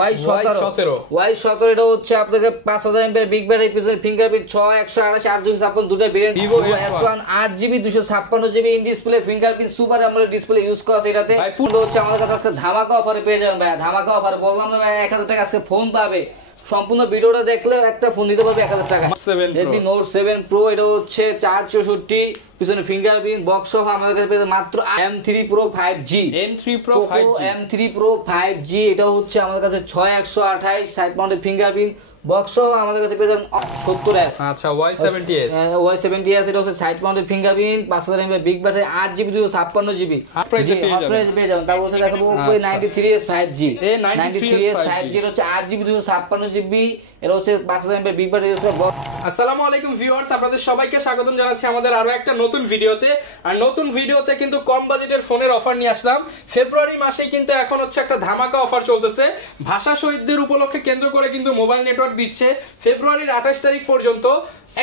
Y17 এটা হচ্ছে আপনাকে 5000 mAh বিগ ব্যাটারি, পিছনে ফিঙ্গারপ্রিন্ট 6128 856 দুটো variant. Vivo S1 8GB 256GB in display, fingerprint super AMOLED display use করা আছে এটাতে। পুরো হচ্ছে আমাদের কাছে আজকে ধামাকা অফারে পেয়ে যাবেন ভাই, ধামাকা অফার বললাম না ভাই, 1000 টাকা আজকে ফোন পাবে। সম্পূর্ণ ভিডিওটা দেখলে একটা ফোন দিতে পারবে 1000 টাকা। Redmi Note 7 Pro এটা হচ্ছে 464, পিছনে ফিঙ্গারপ্রিন্ট বক্স সহ আমাদের কাছে পেয়ে মাত্র M3 Pro 5G। M3 Pro 5G এটা হচ্ছে আমাদের কাছে 6128 সাইড মাউন্টেড ফিঙ্গারপ্রিন্ট বক্স সহ আমাদের কাছে পেয়ে যাবেন 70S। আচ্ছা Y70s এটা হচ্ছে side mounted fingerprint 5000 mAh big battery 8GB 256GB প্রাইসে পেয়ে যাবেন। তারপর হচ্ছে দেখাবো Oppo A93s 5G। A93s 5G এর হচ্ছে 8GB 256GB, এটা হচ্ছে 5000 mAh বিগ ব্যাটারি। আসসালামু আলাইকুম ভিউয়ার্স, আপনাদের সবাইকে স্বাগতম জানাচ্ছি আমাদের আরো একটা নতুন ভিডিওতে। আর নতুন ভিডিওতে কিন্তু কম বাজেটের ফোনের অফার নিয়ে আসলাম। ফেব্রুয়ারি মাসে কিন্তু এখন হচ্ছে একটা ধামাকা অফার চলতেছে, ভাষা শহীদদের উপলক্ষে কেন্দ্র করে কিন্তু মোবাইল নেটওয়ার্ক দিচ্ছে ফেব্রুয়ারির 28 তারিখ পর্যন্ত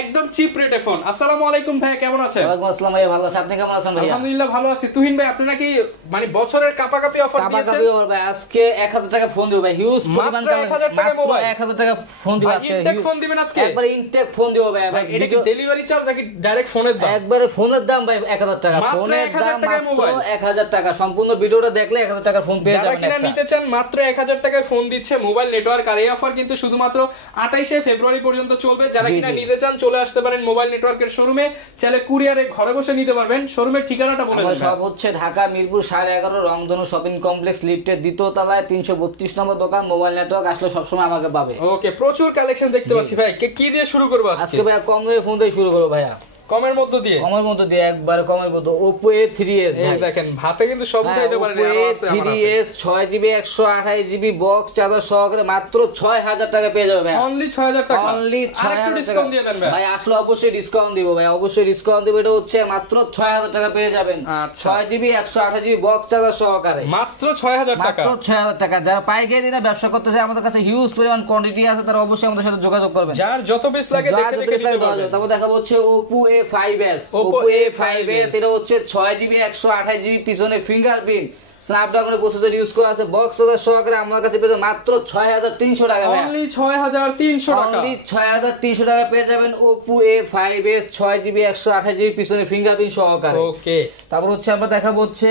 একদম চিপ রেটে ফোন। আসসালামু আলাইকুম ভাই, কেমন আছেন? ওয়ালাইকুম আসসালাম ভাই, ভালো আছি, আপনি কেমন আছেন ভাই? আলহামদুলিল্লাহ ভালো আছি। তুহিন ভাই, আপনি নাকি মানে বছরের কাপাকাপি অফার দিয়েছেন? কাপাকাপি ভাই, আজকে 1000 টাকা ফোন দিব ভাই, হিউজ পরিমাণ মাত্র 1000 টাকা মোবাইল, 1000 টাকা ফোন দিব আজকে। ইনটেক ফোন দিবেন আজকে? একবারে ইনটেক ফোন দিব ভাই। এটা কি ডেলিভারি চার্জ নাকি ডাইরেক্ট ফোনের দাম? একবারে ফোনের দাম ভাই 1000 টাকা, ফোনের দাম মাত্র 1000 টাকা। সম্পূর্ণ ভিডিওটা দেখলে 1000 টাকার ফোন পেয়ে যাবেন। যারা কিনা নিতে চান মাত্র 1000 টাকায় ফোন দিচ্ছে মোবাইল নেটওয়ার্ক। আর এই অফার কিন্তু শুধুমাত্র 28 ফেব্রুয়ারি পর্যন্ত চলবে। যারা কিনা নিতে চান চলে আসতে পারেন মোবাইল নেটওয়ার্কের শোরুমে, চাইলে কুরিয়ারে ঘরে বসে নিতে পারবেন। শোরুমের ঠিকানাটা বলে দেন। সব হচ্ছে ঢাকা মিরপুর 11.5 রংধনু শপিং কমপ্লেক্স লিফটের দ্বিতীয় তলায় 332 নম্বর দোকান। মোবাইল নেটওয়ার্ক আসলে সবসময় আমাকে পাবে। ওকে, প্রচুর কালেকশন দেখতে পাচ্ছি ভাই। কি দিয়ে শুরু করব আজকে? ভাই কম দামে ফোন দিয়ে শুরু করব ভাইয়া। কমের মধ্যে দিয়ে? কমের মধ্যে দিয়ে, একবারে কমের মধ্যে। Oppo A3s এই দেখেন, ভাতে কিন্তু সব উঠাইতে পারেন। আরো আছে আমার হাতে। 3s 6GB 128GB box charger সহকারে মাত্র 6000 টাকা পেয়ে যাবে ভাই। অনলি 6000 টাকা? অনলি 6000 টাকা ডিসকাউন্ট দিয়ে দেন ভাই। ভাই আসলে অবশ্যই ডিসকাউন্ট দিব ভাই, অবশ্যই ডিসকাউন্ট দিব। এটা হচ্ছে মাত্র 6000 টাকা পেয়ে যাবেন। 6GB 128GB বক্স চার্জার সহকারে মাত্র 6000 টাকা। মাত্র 6000 টাকা। যারা পাইকারি না ব্যবসা করতে চায়, আমাদের কাছে হিউজ পরিমাণ কোয়ান্টিটি আছে, তারা অবশ্যই আমাদের সাথে যোগাযোগ করবেন। যার যত পিস লাগে দেখে নিতে পারবেন। তারপর দেখাবো হচ্ছে Oppo A5s। Oppo A5s এটা হচ্ছে 6GB 128GB পিছনে ফিঙ্গারপ্রিন্ট স্ন্যাপড্রাগনের প্রসেসর ইউজ করা আছে, বক্স চার্জার সহকারে আমার কাছে পেয়ে মাত্র 6300 টাকা। অনলি 6300 টাকা। অনলি 6300 টাকা পেয়ে যাবেন Oppo A5s 6GB 128GB পিছনে ফিঙ্গারপ্রিন্ট সহকারে। ওকে, তারপর হচ্ছে আমরা দেখাবো হচ্ছে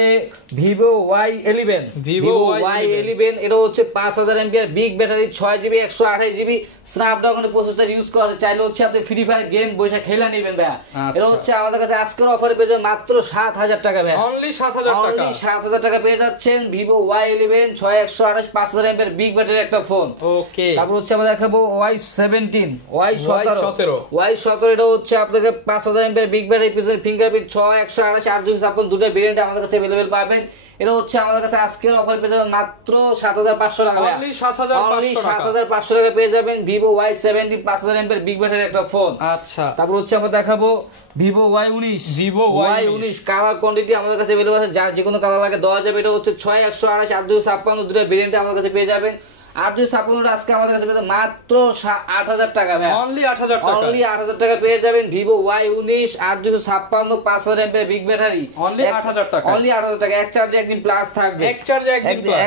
Vivo Y11। Vivo Y11 এটা হচ্ছে 5000 mAh big battery 6GB 128GB স্ন্যাপড্রাগনের প্রসেসর ইউজ করা আছে। চাইলে হচ্ছে আপনি ফ্রি ফায়ার গেম বসে খেলে নেবেন ভাই। এটা হচ্ছে আমাদের কাছে আজকের অফারে পেয়ে যাবেন মাত্র 7000 টাকা ভাই। অনলি 7000 টাকা। অনলি 7000 টাকা পেয়ে যাচ্ছেন Vivo Y11 6128 5000 mAh big battery একটা ফোন। ওকে, তারপর হচ্ছে আমরা দেখাবো Y17 Y17 এটা হচ্ছে আপনাকে 5000 mAh বিগ ব্যাটারি, পিছনে ফিঙ্গারপ্রিন্ট 6128 856 দুটো ভেরিয়েন্ট আমাদের কাছে अवेलेबल পাবেন। এটা হচ্ছে আমাদের কাছে আজকের অফার পেয়ে যাবেন মাত্র 7500 টাকা। অনলি 7500 টাকা পেয়ে যাবেন Vivo Y17 5000 mAh big battery একটা ফোন। আচ্ছা, তারপর হচ্ছে আমরা দেখাবো Vivo Y19 কালার কোয়ান্টিটি আমাদের কাছে अवेलेबल আছে, যার যে কোনো কালার লাগে দেওয়া যাবে। এটা হচ্ছে 6128 856 দুটো ভেরিয়েন্ট আমাদের কাছে পেয়ে যাবেন। আর যদি সাপোর্ট আজকে আমাদের কাছে পেয়ে মাত্র 8000 টাকা ভাই। অনলি 8000 টাকা। অনলি 8000 টাকা পেয়ে যাবেন Vivo Y19 8256 5000 mAh big battery. Only 8000 টাকা। অনলি 8000 টাকা। এক চার্জে একদিন প্লাস থাকবে। এক চার্জে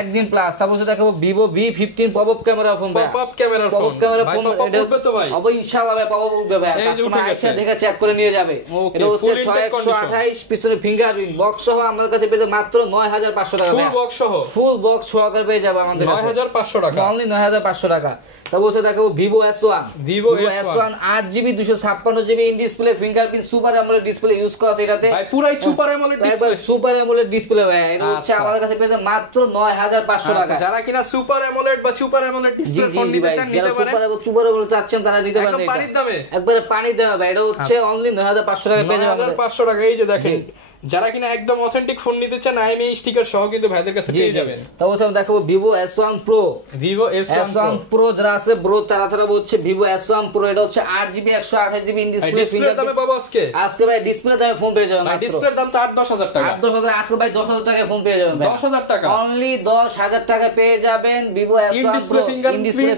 একদিন প্লাস। তারপর দেখাবো Vivo V15 popup camera phone ভাই। পপআপ ক্যামেরার ফোন। ভাই পপআপ উঠবে তো ভাই? অবশ্যই ইনশাআল্লাহ ভাই পপআপ উঠবে ভাই। কাস্টমার আইসা দেখে চেক করে নিয়ে যাবে। এটা হচ্ছে 6128 পিছনে ফিঙ্গারপ্রিন্ট বক্স সহ আমাদের কাছে পেয়ে যাবে মাত্র 9500 টাকা ভাই। ফুল বক্স সহ? ফুল বক্স সহকারে পেয়ে যাবে আমাদের কাছে 9500 টাকা। অনলি 9500 টাকা। তারপর হচ্ছে দেখাবো Vivo S1 8GB 256GB in display, fingerprint super AMOLED display use করা আছে এটাতে। ভাই পুরাই super AMOLED display. Super AMOLED display ভাই। এটা হচ্ছে আমাদের কাছে পেয়ে যাবে মাত্র 9500 টাকা। যারা কিনা সুপার অ্যামোলেড বা সুপার অ্যামোলেড ডিসপ্লে ফোন নিতে চান নিতে পারেন। সুপার অ্যামোলেড চাচ্ছেন তারা নিতে পারেন। একদম পানির দামে, একবারে পানির দামে ভাই। এটা হচ্ছে অনলি 9500 টাকা পেয়ে যাবেন। 9500 টাকা। এই যে দেখেন, যারা কিনা একদম অথেন্টিক ফোন নিতে চান IMEI স্টিকার সহ কিন্তু ভাইদের কাছে পেয়ে যাবেন। তারপর আমরা দেখাবো Vivo S1 Pro। Vivo S1 Pro যারা আছে ব্রো তারা হচ্ছে Vivo S1 Pro। এটা হচ্ছে 8GB 128GB ইন ডিসপ্লে। ডিসপ্লের দামে পাবো আজকে ভাই ডিসপ্লে দামে ফোন পেয়ে যাবেন। ভাই ডিসপ্লের দাম তো 8-10000 টাকা। 8-10000 আজকে ভাই 10000 টাকায় ফোন পেয়ে যাবেন ভাই। 10000 টাকা। অনলি 10000 টাকা পেয়ে যাবেন Vivo S1 Pro in display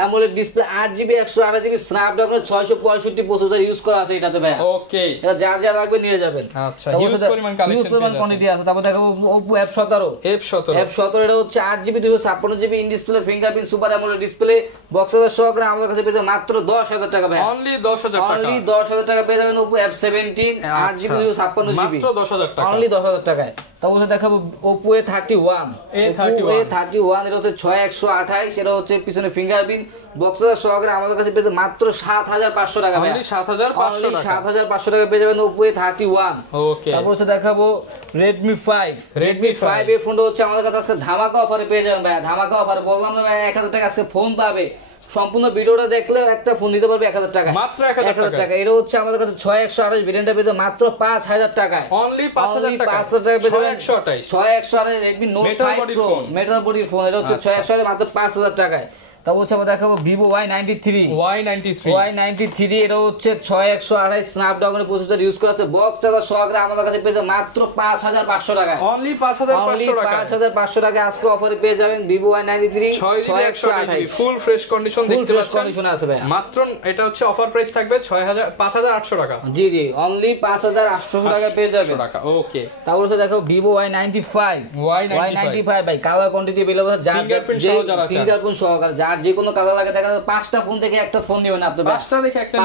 AMOLED display 8GB 128GB Snapdragon 665 processor use করা আছে এটাতে ভাই। ওকে, এটা যা যা লাগবে নিয়ে যাবেন। আচ্ছা, আচ্ছা হিউজ পরিমাণ কালেকশন কোয়ান্টিটি আছে। তারপর দেখাবো Oppo F17 এটা হচ্ছে 8GB 256GB in display fingerprint super AMOLED display বক্সের সহকারে আমাদের কাছে পেয়ে মাত্র 10000 টাকা ভাই, অনলি 10000 টাকা, অনলি 10000 টাকা পেয়ে যাবেন Oppo F17 8GB 256GB মাত্র 10000 টাকা, অনলি 10000 টাকায়। তারপর দেখাবো Oppo A31 এটা হচ্ছে 6128 এটা হচ্ছে পিছনে ফিঙ্গারপ্রিন্ট বক্সের সহকারে আমাদের কাছে পেয়ে মাত্র 7500 টাকা ভাই, অনলি 7500 টাকা, 7500 টাকা পেয়ে যাবেন Oppo A31। ওকে তারপর দেখাবো Redmi 5 এই ফোনটা হচ্ছে আমাদের কাছে আজকে ধামাকা অফারে পেয়ে যাবেন ভাই, ধামাকা অফারে বললাম না ভাই 1000 টাকা আজকে ফোন পাবে, সম্পূর্ণ ভিডিওটা দেখলে একটা ফোন দিতে পারবে 1000 টাকা, মাত্র 1000 টাকা। এটা হচ্ছে আমাদের কাছে 6128 ভেরিয়েন্টটা পেয়ে মাত্র 5000 টাকায়, অনলি 5000 টাকা, 5000 টাকা পেয়ে 6128 Redmi Note 5 Pro metal body phone এটা হচ্ছে 6128 মাত্র 5000 টাকায়। তারপর হচ্ছে আমরা দেখাবো Vivo Y93 এটা হচ্ছে 6128 স্ন্যাপড্রাগনের প্রসেসর ইউজ করা আছে, বক্স চার্জার সহকারে আমাদের কাছে পেয়ে যাবেন মাত্র 5500 টাকা, অনলি 5500 টাকা, 5500 টাকা আজকে অফারে পেয়ে যাবেন Vivo Y93 6128 full fresh condition দেখতে পাচ্ছেন, কন্ডিশনে আছে ভাই, মাত্র এটা হচ্ছে অফার প্রাইস থাকবে 5800 টাকা, জি অনলি 5800 টাকা পেয়ে যাবেন টাকা। ওকে তারপর হচ্ছে দেখো Vivo Y95 ভাই কালার কোয়ান্টিটি अवेलेबल আছে, যার ফিঙ্গারপ্রিন্ট সহকারে যার যে কোনো কালার লাগে দেখা যাবে 5টা ফোন থেকে একটা ফোন নেবেন আপনি, 5টা দেখে একটা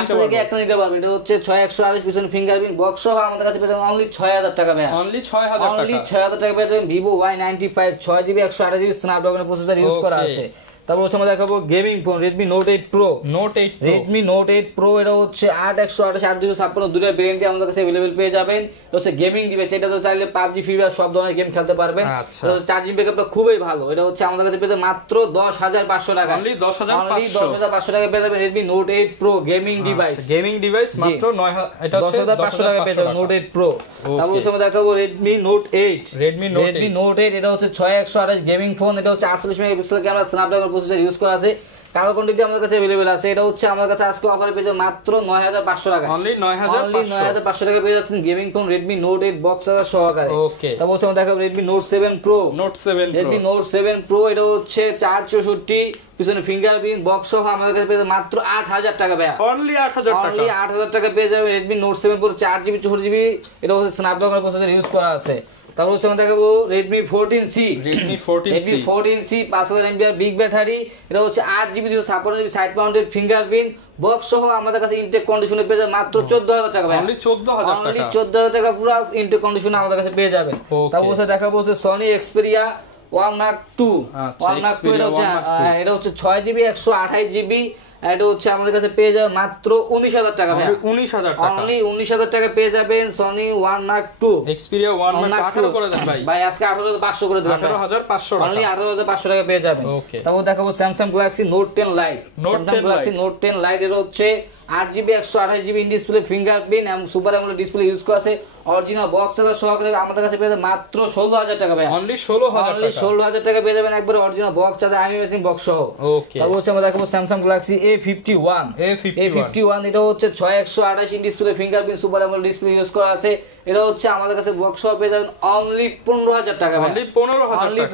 নিতে পারবেন। এটা হচ্ছে 6128 পিছনে ফিঙ্গারপ্রিন্ট বক্স সহ আমাদের কাছে পেয়ে যাবেন অনলি 6000 টাকা ভাই, অনলি 6000 টাকা পেয়ে যাবেন Vivo Y95 6GB 128GB স্ন্যাপড্রাগনের প্রসেসর ইউজ করা আছে। তারপর হচ্ছে আমরা দেখাবো gaming phone Redmi Note 8 Pro এটা হচ্ছে 8128 8256 দুটো ভেরিয়েন্টে আমাদের কাছে अवेलेबल পেয়ে যাবেন। এটা হচ্ছে গেমিং ডিভাইস, এটা তো চাইলে PUBG Free Fire সব ধরনের গেম খেলতে পারবেন। এটা হচ্ছে চার্জিং ব্যাকআপটা খুবই ভালো, এটা হচ্ছে আমাদের কাছে পেয়ে যাবেন মাত্র 10500 টাকা, অনলি 10500 টাকা পেয়ে যাবেন Redmi Note 8 Pro gaming device মাত্র 9000 এটা হচ্ছে 10500 টাকা পেয়ে যাবেন Note 8 Pro। তারপর হচ্ছে আমরা দেখাবো Redmi Note 8 এটা হচ্ছে 6128 গেমিং ফোন, এটা হচ্ছে 48 megapixel camera Snapdragon processor use করা আছে, কালার কোয়ান্টিটি আমাদের কাছে अवेलेबल আছে। এটা হচ্ছে আমাদের কাছে আজকে অফারে পেয়ে যাবেন মাত্র 9500 টাকা, অনলি 9500 টাকা পেয়ে যাচ্ছেন gaming phone Redmi Note 8 box charger সহকারে। ওকে তারপর হচ্ছে আমরা দেখাবো Redmi Note 7 Pro এটা হচ্ছে 464 পিছনে ফিঙ্গারপ্রিন্ট বক্স সহ আমাদের কাছে পেয়ে মাত্র 8000 টাকা ভাই, অনলি 8000 টাকা পেয়ে যাবেন Redmi Note 7 Pro 4GB 64GB এটা হচ্ছে স্ন্যাপড্রাগন প্রসেসর ইউজ করা আছে। তারপর হচ্ছে আমরা দেখাবো Redmi 14C 5000 mAh big battery, এটা হচ্ছে 8GB 256GB side mounted fingerprint box সহ আমাদের কাছে ইনটেক কন্ডিশনে পেয়ে যাবেন মাত্র 14000 টাকা ভাই, অনলি 14000 টাকা পুরো ইনটেক কন্ডিশনে আমাদের কাছে পেয়ে যাবেন। তারপর হচ্ছে দেখাবো Sony Xperia 1 Mark 2 এটা হচ্ছে 6GB 128GB এটা হচ্ছে আমাদের কাছে পেয়ে যাবেন মাত্র 19000 টাকা ভাই, 19000 টাকা, অনলি 19000 টাকা পেয়ে যাবেন Sony 1 Mark 2 Xperia 1 Mark 18 করে দেন ভাই আজকে 18500 করে দেন, 18500 টাকা, অনলি 18500 টাকা পেয়ে যাবেন। তারপর দেখাবো Samsung Galaxy Note 10 Lite এর হচ্ছে 8GB 128GB in display fingerprint এবং সুপার অ্যামোলেড ডিসপ্লে ইউজ করা আছে, অরিজিনাল বক্স চার্জার সহকারে আমাদের কাছে পেয়ে যাবেন মাত্র 16000 টাকা ভাই, অনলি 16000 টাকা পেয়ে যাবেন একবারে অরিজিনাল বক্স চার্জার আইএমএসিং বক্স সহ। ওকে তারপর হচ্ছে আমরা দেখাবো Samsung Galaxy A51 এটা হচ্ছে 6128 in display fingerprint super AMOLED display use করা আছে, এটা হচ্ছে আমাদের কাছে বক্স সহ পেয়ে যাবেন অনলি 15000 টাকা ভাই, অনলি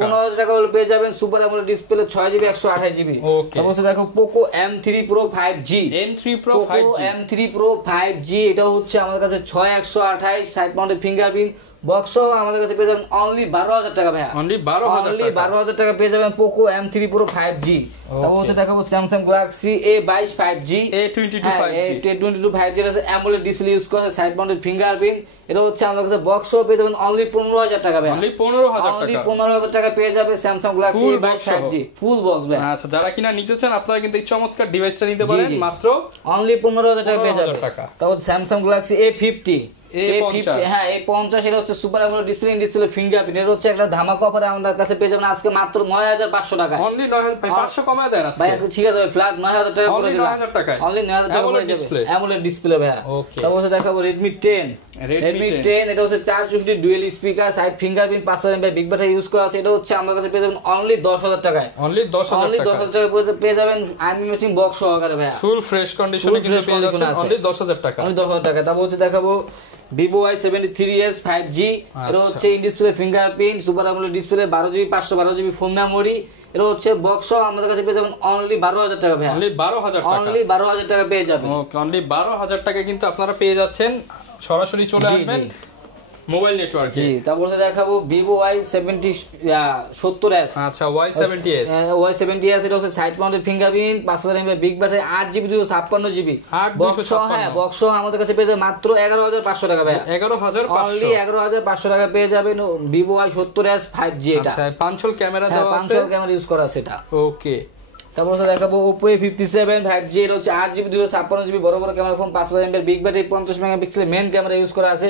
15000 টাকা হলে পেয়ে যাবেন super AMOLED display 6GB 128GB। তারপর হচ্ছে দেখো Poco M3 Pro 5G এটা হচ্ছে আমাদের কাছে 6128 সাইড মাউন্টেড ফিঙ্গারপ্রিন্ট বক্স সহ আমাদের কাছে পেয়ে যাবেন অনলি 12000 টাকা ভাই, অনলি 12000 টাকা পেয়ে যাবেন Poco M3 Pro 5G। তারপর হচ্ছে দেখাবো Samsung Galaxy A22 5G এর AMOLED ডিসপ্লে ইউজ করে সাইড মাউন্টেড ফিঙ্গারপ্রিন্ট, এটা হচ্ছে আমাদের কাছে বক্স সহ পেয়ে যাবেন অনলি 15000 টাকা ভাই, অনলি 15000 টাকা পেয়ে যাবে Samsung Galaxy A22 5G full box ভাই। আচ্ছা যারা কিনা নিতে চান আপনারা কিন্তু এই চমৎকার ডিভাইসটা নিতে পারেন মাত্র অনলি 15000 টাকা পেয়ে যাবেন। তারপর Samsung Galaxy A50 A50 এটা হচ্ছে super AMOLED display in display fingerprint, এটা হচ্ছে একটা ধামাকা অফারে আমাদের কাছে পেয়ে যাবেন আজকে মাত্র 9500 টাকা, অনলি 9500 কমায় দেন আজকে ভাই, আজকে ঠিক আছে ভাই ফ্ল্যাট 9000 টাকা করে দিলাম, 9000 টাকা অনলি 9000 টাকা করে দিবেন অ্যামোলেড ডিসপ্লে ভাই। তারপর হচ্ছে দেখাবো Redmi 10 এটা হচ্ছে 464 dual speaker side fingerprint 5000 mAh big battery use করা আছে, এটা হচ্ছে আমাদের কাছে পেয়ে যাবেন অনলি 10000 টাকায়, অনলি 10000 টাকা পেয়ে যাবেন আইএমএসিং বক্স সহকারে ভাই, ফুল ফ্রেশ কন্ডিশনে কিন্তু পেয়ে যাচ্ছেন অনলি 10000 টাকা, অনলি 10000 টাকা। তারপর হচ্ছে দেখাবো Vivo Y73s 5G এটা হচ্ছে in display fingerprint super AMOLED display 12GB 512GB phone memory, এটা হচ্ছে বক্স আমাদের কাছে পেয়ে যাবেন অনলি 12000 টাকা ভাই, অনলি 12000 টাকা, অনলি 12000 টাকা পেয়ে যাবেন। ওকে অনলি 12000 টাকা কিন্তু আপনারা পেয়ে যাচ্ছেন, সরাসরি চলে আসবেন মোবাইল নেটওয়ার্কে। জি, তারপর দেখাবো Vivo Y70s। আচ্ছা, Y70s এটা হচ্ছে side mounted fingerprint, 5000 mAh big battery, 8GB 256GB box সহ আমাদের কাছে পেয়ে যাবেন মাত্র 11500 টাকা ভাই। 11500 অনলি 11500 টাকা পেয়ে যাবেন Vivo Y70s 5G। এটা আচ্ছা, পাঁচল ক্যামেরা দেওয়া আছে, পাঁচল ক্যামেরা ইউজ করা আছে এটা। ওকে। তারপর দেখাবো Oppo A57 5G। এটা হচ্ছে 8GB 256GB বড় বড় camera phone, 5000 mAh big battery, 50 megapixel main camera use করা আছে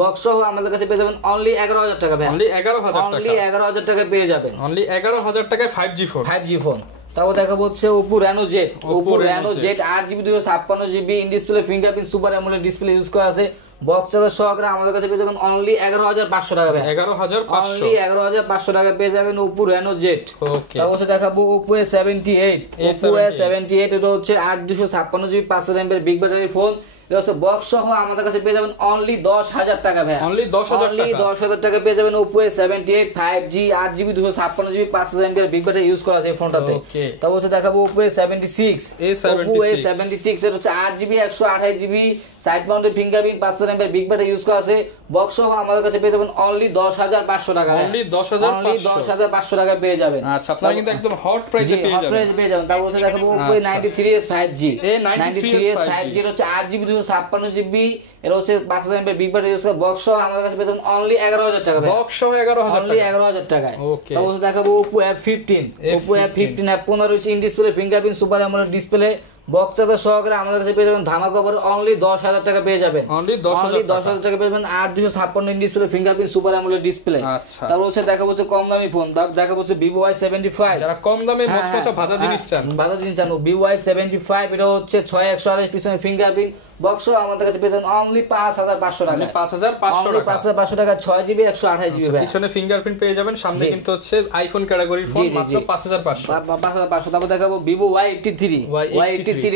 বক্স সহ আমাদের কাছে পেয়ে যাবেন অনলি 11000 টাকা ভাই। অনলি 11000 টাকা পেয়ে যাবেন। অনলি 11000 টাকায় 5G ফোন। তারপর দেখাবো হচ্ছে Oppo Reno Z 8GB 256GB in display fingerprint super AMOLED display use করা আছে বক্স চার্জার সহকারে আমাদের কাছে পেয়ে যাবেন অনলি 11500 টাকা ভাই। 11500 অনলি 11500 টাকা পেয়ে যাবেন Oppo Reno Z। ওকে। তারপর দেখাবো Oppo A78 এটা হচ্ছে 8256GB 5000 mAh big battery phone. এটা হচ্ছে বক্স সহ আমাদের কাছে পেয়ে যাবেন অনলি 10000 টাকা ভাই। অনলি 10000 টাকা পেয়ে যাবেন Oppo A78 5G 8GB 256GB 5000 mAh big battery use করা আছে এই ফোনটাতে। তারপর হচ্ছে দেখাবো Oppo A76 এটা হচ্ছে 8GB 128GB side mounted fingerprint, 5000 mAh big battery use করা আছে বক্স সহ আমাদের কাছে পেয়ে যাবেন অনলি 10500 টাকা। অনলি 10500 টাকা পেয়ে যাবেন। আচ্ছা, আপনারা কিন্তু একদম হট প্রাইসে পেয়ে যাবেন। তারপর হচ্ছে দেখাবো Oppo A93s 5G। A93s 5G এটা হচ্ছে 8GB 256GB এটা হচ্ছে 5000 mAh বিগ ব্যাটারি ইউজ করা বক্স সহ আমাদের কাছে পেয়ে যাবেন অনলি 11000 টাকা। বক্স সহ 11000 অনলি 11000 টাকায়। ওকে। তারপর দেখাবো Oppo F15 F15 হচ্ছে in display fingerprint super AMOLED display box charger সহকারে আমাদের কাছে পেয়ে যাবেন ধামাকা অফার অনলি 10000 টাকা পেয়ে যাবেন। অনলি 10000 টাকা পেয়ে যাবেন 8256 in display fingerprint super AMOLED display. আচ্ছা। তারপর হচ্ছে দেখাবো হচ্ছে কম দামি ফোন, দেখাবো হচ্ছে Vivo Y75। যারা কম দামে মচমচা ভাজা জিনিস চান Vivo Y75 এটা হচ্ছে 6128 পিছনে ফিঙ্গারপ্রিন্ট বক্স আমাদের কাছে পেয়ে যাবেন অনলি 5500 টাকা। 5500 টাকা 6GB 128GB পিছনে ফিঙ্গারপ্রিন্ট পেয়ে যাবেন, সামনে কিন্তু হচ্ছে আইফোন ক্যাটাগরির ফোন মাত্র 5500। তারপর দেখাবো Vivo Y83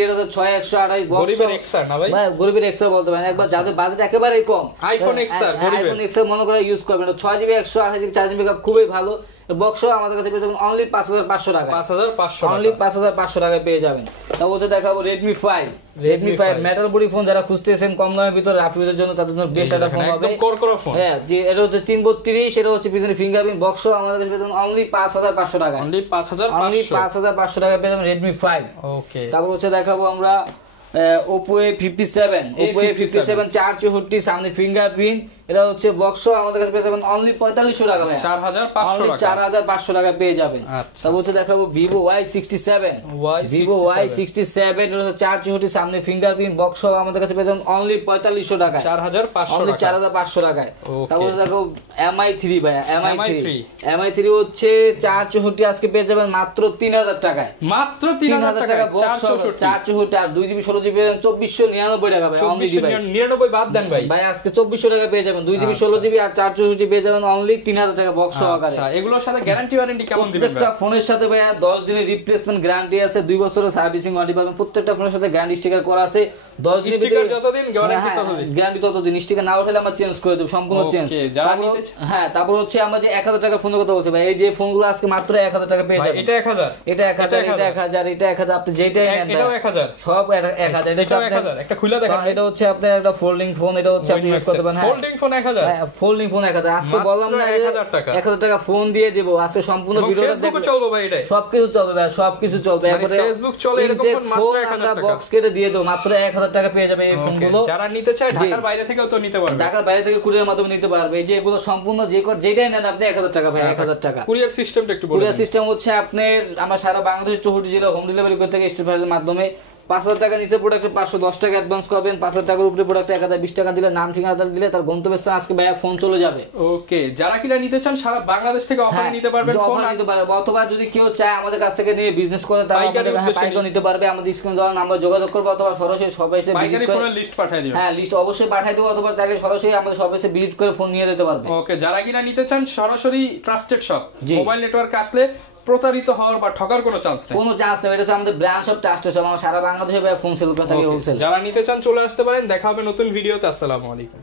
এটা হচ্ছে 6128 বক্স গরিবের এক্সআর না ভাই, গরিবের এক্সআর বলতে পারেন একবার যাদের বাজেট একেবারেই কম আইফোন এক্সআর মনে করে ইউজ করবেন 6GB 128GB চার্জিং ব্যাকআপ খুবই ভালো বক্স আমাদের কাছে পেয়ে যাবেন অনলি 5500 টাকা। 5500 অনলি 5500 টাকায় পেয়ে যাবেন। তারপর হচ্ছে দেখাবো Redmi 5 মেটাল বডি ফোন যারা খুঁজতেছেন কম দামের ভিতরে রাফিউজের জন্য তাদের জন্য বেস্ট একটা ফোন হবে। হ্যাঁ, যে এটা হচ্ছে 332 এটা হচ্ছে পিছনে ফিঙ্গারপ্রিন্ট বক্স আমাদের কাছে পেয়ে যাবেন অনলি 5500 টাকা। অনলি 5500 টাকা পেয়ে যাবেন Redmi 5। ওকে। তারপর হচ্ছে দেখাবো আমরা Oppo A57 464 সামনে ফিঙ্গারপ্রিন্ট এটা হচ্ছে বক্স আমাদের কাছে পেয়ে যাবেন অনলি 4500 টাকা ভাই। 4500 টাকা পেয়ে যাবেন। তারপর হচ্ছে দেখাবো Vivo Y67 এটা হচ্ছে 464 সামনে ফিঙ্গারপ্রিন্ট বক্স আমাদের কাছে পেয়ে যাবেন অনলি 4500 টাকা। 4500 টাকায়। তারপর হচ্ছে দেখো MI3 ভাই MI3 হচ্ছে 464 আজকে পেয়ে যাবেন মাত্র 3000 টাকায়। মাত্র 3000 টাকা 464 আর 2GB 16GB 2499 টাকা ভাই। 2499 বাদ দেন ভাই আজকে 2400 টাকা পেয়ে যাবেন 2GB 16GB আর 464 পেয়ে যাবেন অনলি 3000 টাকা বক্স সহকারে। আচ্ছা, এগুলোর সাথে গ্যারান্টি ওয়ারেন্টি কেমন দিবেন? প্রত্যেকটা ফোনের সাথে ভাই 10 দিনের রিপ্লেসমেন্ট গ্যারান্টি আছে, 2 বছরের সার্ভিসিং ওয়ারেন্টি পাবেন। প্রত্যেকটা ফোনের সাথে গ্যারান্টি স্টিকার করা আছে 10 দিনের স্টিকার যতদিন গ্যারান্টি ততদিন স্টিকার না উঠালে আমরা চেঞ্জ করে দেব সম্পূর্ণ চেঞ্জ। হ্যাঁ, তারপর হচ্ছে আমরা যে 1000 টাকা ফোনের কথা বলছি ভাই এই যে ফোনগুলো আজকে মাত্র 1000 টাকা পেয়ে যাবেন। এটা 1000 এটা 1000 আপনি যেটাই নেন এটাও 1000 সব 1000 এটা 1000 একটা খুলে দেখেন। এটা হচ্ছে আপনার একটা ফোল্ডিং ফোন এটা হচ্ছে আপনি ইউজ করতে পারেন। ফোল্ডিং ফোন 1000 ফোল্ডিং ফোন 1000 আজকে বললাম না 1000 টাকা ফোন দিয়ে দেব আজকে সম্পূর্ণ ভিডিওটা দেখবেন। চলবে ভাই এটা সবকিছু চলবে ভাই সবকিছু চলবে একবারে ফেসবুক চলে এরকম ফোন মাত্র 1000 টাকা বক্স কেটে দিয়ে দেব মাত্র 1000 টাকা পেয়ে যাবে এই ফোনগুলো। যারা নিতে চায় ঢাকার বাইরে থেকেও তো নিতে পারবে, ঢাকার বাইরে থেকে কুরিয়ার মাধ্যমে নিতে পারবে। এই যে এগুলো সম্পূর্ণ যেটাই নেন আপনি 1000 টাকা ভাই 1000 টাকা। কুরিয়ার সিস্টেমটা একটু বলুন। কুরিয়ার সিস্টেম হচ্ছে আপনার আমরা সারা বাংলাদেশের 64 জেলা হোম ডেলিভারি করতে থেকে স্টেট ফাইজের মাধ্যমে 5000 টাকা নিচে প্রোডাক্টে 510 টাকা অ্যাডভান্স করবেন, 5000 টাকার উপরে প্রোডাক্টে 1020 টাকা দিলে নাম ঠিকানা দিলে তার গন্তব্যস্থানে আজকে ভাইয়া ফোন চলে যাবে। ওকে, যারা কিনা নিতে চান সারা বাংলাদেশ থেকে অফার নিতে পারবেন, ফোন নিতে পারবেন। অথবা যদি কেউ চায় আমাদের কাছ থেকে নিয়ে বিজনেস করে তারা আমাদের পাইকারি নিতে পারবে। আমাদের স্ক্রিন দেওয়া নাম্বার যোগাযোগ করবে অথবা সরাসরি সবাই এসে পাইকারি ফোনের লিস্ট পাঠিয়ে দিবেন। হ্যাঁ, লিস্ট অবশ্যই পাঠিয়ে দেব অথবা চাইলে সরাসরি আমাদের সবাই এসে ভিজিট করে ফোন নিয়ে যেতে পারবে। ওকে, যারা কিনা নিতে চান সরাসরি ট্রাস্টেড শপ মোবাইল নেটওয়ার্ক আসলে প্রতারিত হওয়ার বা ঠকার কোনো চান্স নেই। কোনো চান্স নেই। এটা হচ্ছে আমাদের ব্রাঞ্চ অফ ট্রাস্টেড শপ। আমরা সারা বাংলাদেশে ফোন সেল করে থাকি হোলসেল। যারা নিতে চান চলে আসতে পারেন। দেখা হবে নতুন ভিডিওতে। আসসালামু আলাইকুম।